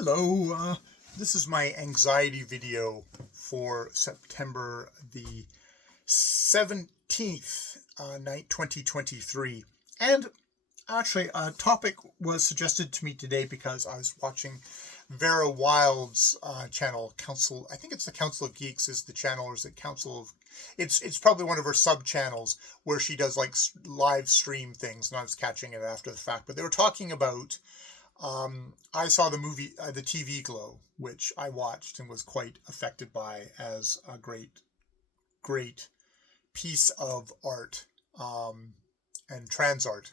Hello, this is my anxiety video for September the 17th, 2023. And actually, a topic was suggested to me today because I was watching Vera Wild's channel, I think it's the Council of Geeks is the channel, or is it Council of... It's probably one of her sub-channels where she does like live stream things, and I was catching it after the fact. But they were talking about... I saw the movie, the TV Glow, which I watched and was quite affected by as a great piece of art, and trans art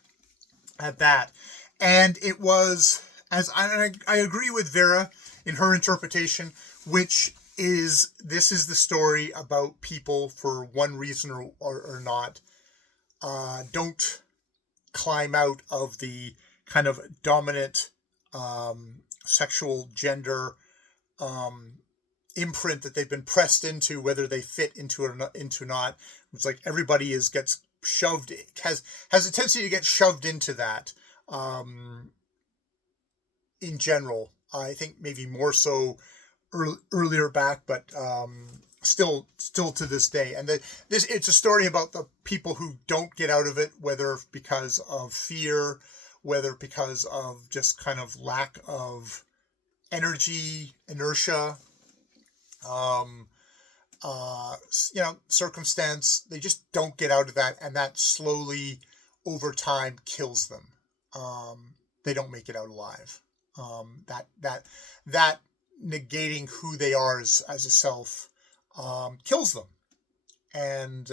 at that. And it was, I agree with Vera in her interpretation, which is, this is the story about people for one reason or not, don't climb out of the kind of dominant sexual gender imprint that they've been pressed into, whether they fit into it or not. It's like everybody gets shoved, has a tendency to get shoved into that in general. I think maybe more so earlier back, but still to this day. And it's a story about the people who don't get out of it, whether because of fear, whether because of just kind of lack of inertia, circumstance. They just don't get out of that, and that slowly over time kills them. They don't make it out alive. That negating who they are as a self kills them. And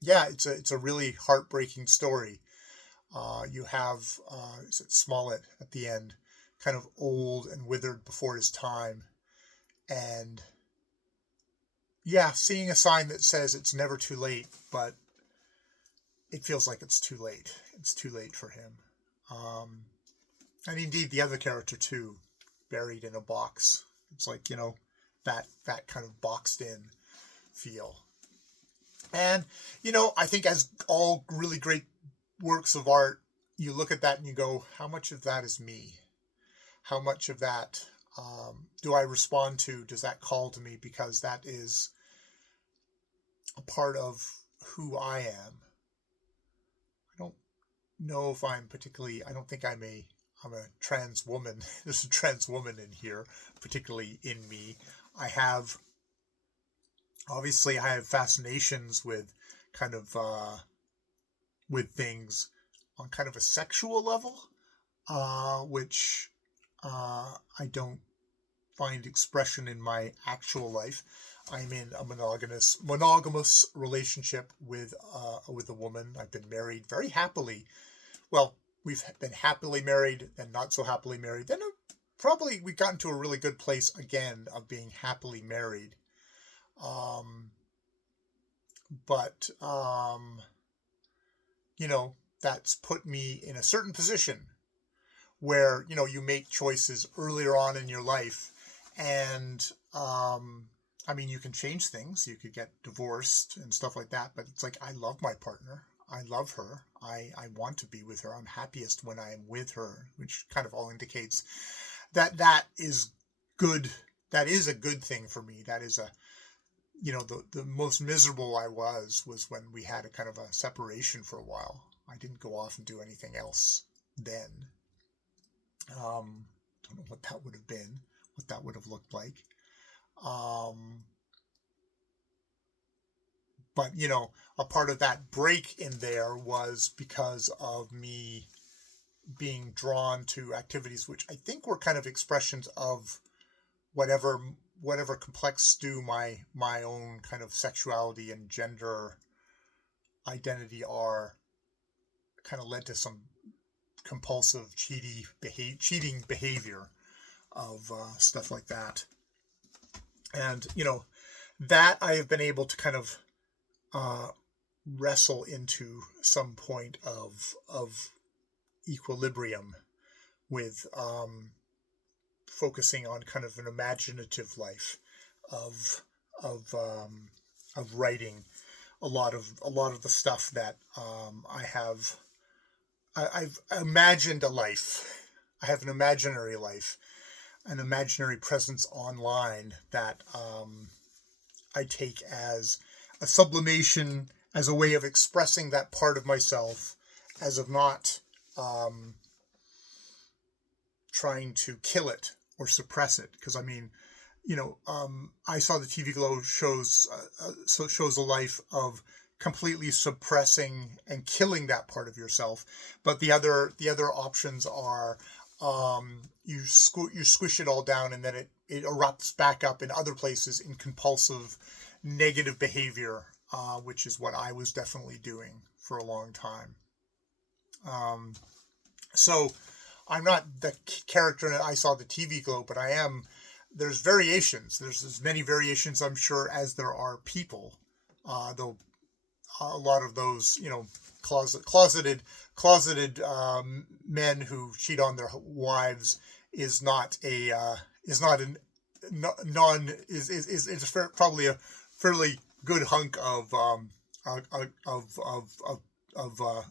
it's a really heartbreaking story. You have is it Smollett at the end, kind of old and withered before his time, and seeing a sign that says it's never too late, but it feels like it's too late. It's too late for him. And indeed the other character too, buried in a box. It's like, that kind of boxed in feel. And, I think as all really great works of art, you look at that and you go, how much of that is me? How much of that do I respond to? Does that call to me? Because that is a part of who I am. I don't know if I'm particularly, I don't think I'm a trans woman. There's a trans woman in here, particularly in me. Obviously I have fascinations with kind of, with things on kind of a sexual level, which I don't find expression in my actual life. I'm in a monogamous relationship with a woman. I've been married very happily. Well, we've been happily married and not so happily married. Then probably we got into a really good place again of being happily married. That's put me in a certain position where, you make choices earlier on in your life. And, you can change things. You could get divorced and stuff like that. But it's like, I love my partner. I love her. I want to be with her. I'm happiest when I am with her, which kind of all indicates that is good. That is a good thing for me. That is the most miserable I was when we had a kind of a separation for a while. I didn't go off and do anything else then. Don't know what that would have been, what that would have looked like. But, a part of that break in there was because of me being drawn to activities which I think were kind of expressions of whatever complex stew my own kind of sexuality and gender identity are, kind of led to some compulsive cheating behavior of stuff like that. And that I have been able to kind of wrestle into some point of equilibrium with focusing on kind of an imaginative life of writing a lot of the stuff that I've imagined a life I have an imaginary life, an imaginary presence online that I take as a sublimation, as a way of expressing that part of myself, as of not trying to kill it or suppress it. Because I mean, I saw the TV Glow shows a life of completely suppressing and killing that part of yourself. But the other options are you squish it all down, and then it erupts back up in other places in compulsive negative behavior, which is what I was definitely doing for a long time. So I'm not the character that I saw the TV Glow, but I am. There's variations. There's as many variations, I'm sure, as there are people. Though a lot of those, closeted men who cheat on their wives is probably a fairly good hunk of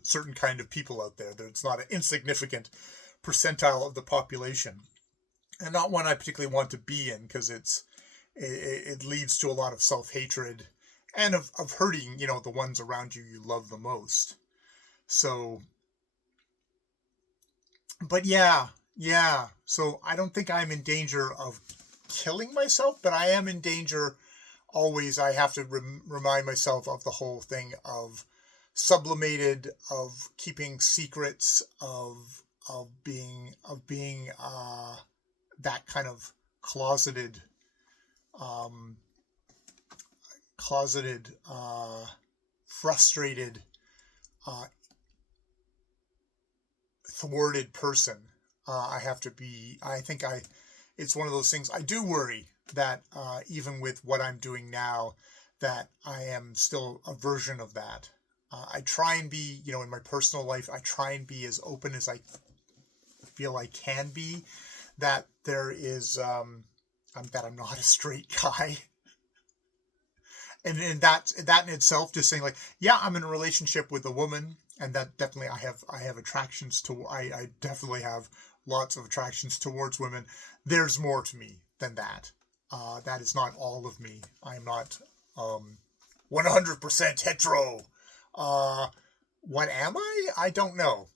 certain kind of people out there. That it's not an insignificant percentile of the population, and not one I particularly want to be in, because it leads to a lot of self-hatred and of hurting, the ones around you love the most. So, but yeah. So I don't think I'm in danger of killing myself, but I am in danger always. I have to remind myself of the whole thing of sublimated, of keeping secrets, of being that kind of closeted, frustrated, thwarted person. I have to be. It's one of those things. I do worry that even with what I'm doing now, that I am still a version of that. I try and be, in my personal life, I try and be as open as I feel I can be. That there is, that I'm not a straight guy. And that in itself, just saying, like, yeah, I'm in a relationship with a woman, and that definitely I have attractions to. I definitely have lots of attractions towards women. There's more to me than that. That is not all of me. I'm not 100% hetero. What am I? I don't know.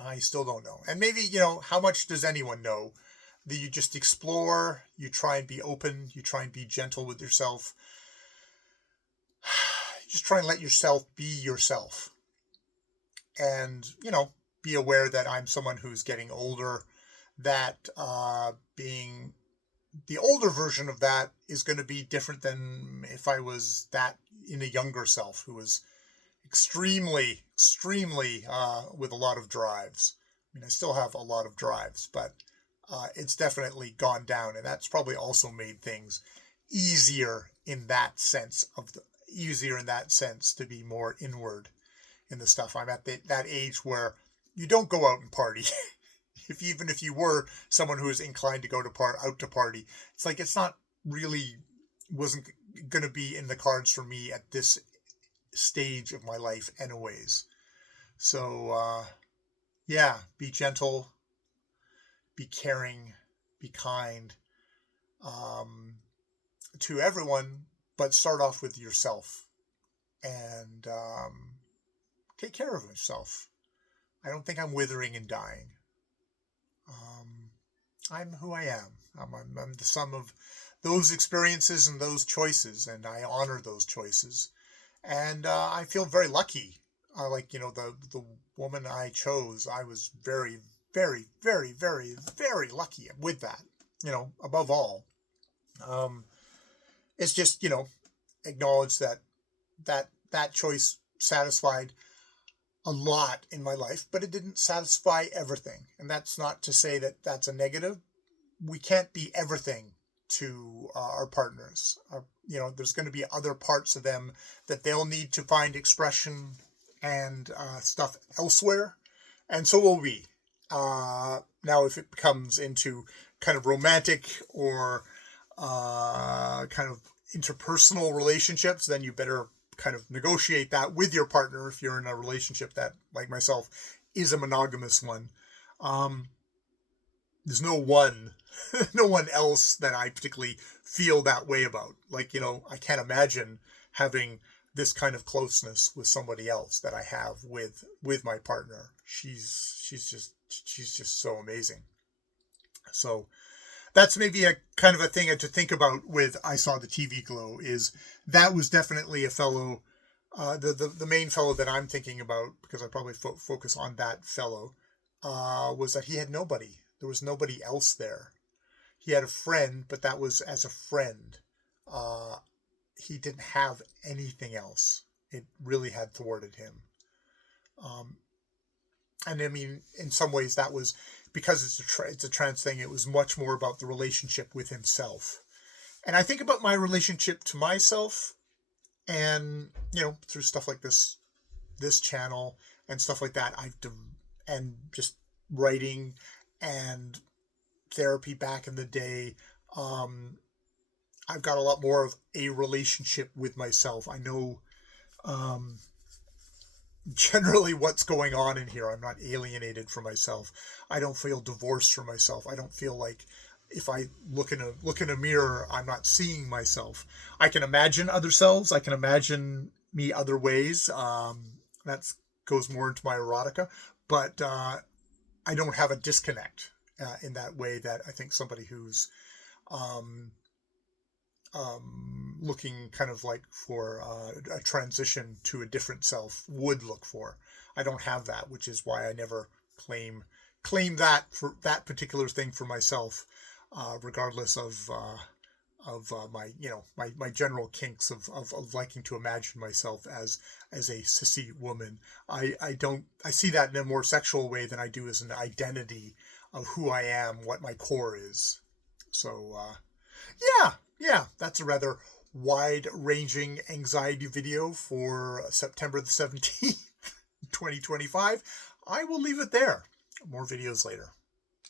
I still don't know. And maybe, how much does anyone know? That you just explore, you try and be open, you try and be gentle with yourself. Just try and let yourself be yourself. And, be aware that I'm someone who's getting older, that being the older version of that is going to be different than if I was that in a younger self who was extremely with a lot of drives. I mean, I still have a lot of drives, but it's definitely gone down, and that's probably also made things easier in that sense to be more inward in the stuff. I'm at that age where you don't go out and party. Even if you were someone who is inclined to go out to party, it's like wasn't going to be in the cards for me at this stage of my life anyways. So be gentle, be caring, be kind to everyone, but start off with yourself, and take care of yourself. I don't think I'm withering and dying. I'm who I am. I'm the sum of those experiences and those choices, and I honor those choices. And I feel very lucky. The woman I chose, I was very, very, very, very, very lucky with that. Above all, it's just acknowledge that choice satisfied a lot in my life, but it didn't satisfy everything. And that's not to say that that's a negative. We can't be everything to our partners. There's going to be other parts of them that they'll need to find expression and stuff elsewhere, and so will we. Now, if it comes into kind of romantic or kind of interpersonal relationships, then you better kind of negotiate that with your partner if you're in a relationship that, like myself, is a monogamous one. There's no one, no one else that I particularly feel that way about. Like, I can't imagine having this kind of closeness with somebody else that I have with my partner. She's just so amazing. So that's maybe a kind of a thing to think about with I Saw the TV Glow, is that was definitely a fellow, the main fellow that I'm thinking about, because I probably focus on that fellow, was that he had nobody. There was nobody else there. He had a friend, but that was as a friend. He didn't have anything else. It really had thwarted him. And I mean, in some ways that was, because it's a trans thing, it was much more about the relationship with himself. And I think about my relationship to myself, and, through stuff like this channel and stuff like that, and just writing and therapy back in the day, I've got a lot more of a relationship with myself. I know generally what's going on in here. I'm not alienated from myself. I don't feel divorced from myself. I don't feel like if I look in a mirror, I'm not seeing myself. I can imagine other selves. I can imagine me other ways. That goes more into my erotica, but I don't have a disconnect in that way that I think somebody who's looking kind of like for a transition to a different self would look for. I don't have that, which is why I never claim that for that particular thing for myself, regardless of my my general kinks of liking to imagine myself as a sissy woman. I see that in a more sexual way than I do as an identity of who I am, what my core is. So yeah, that's a rather wide-ranging anxiety video for September the 17th, 2025. I will leave it there. More videos later.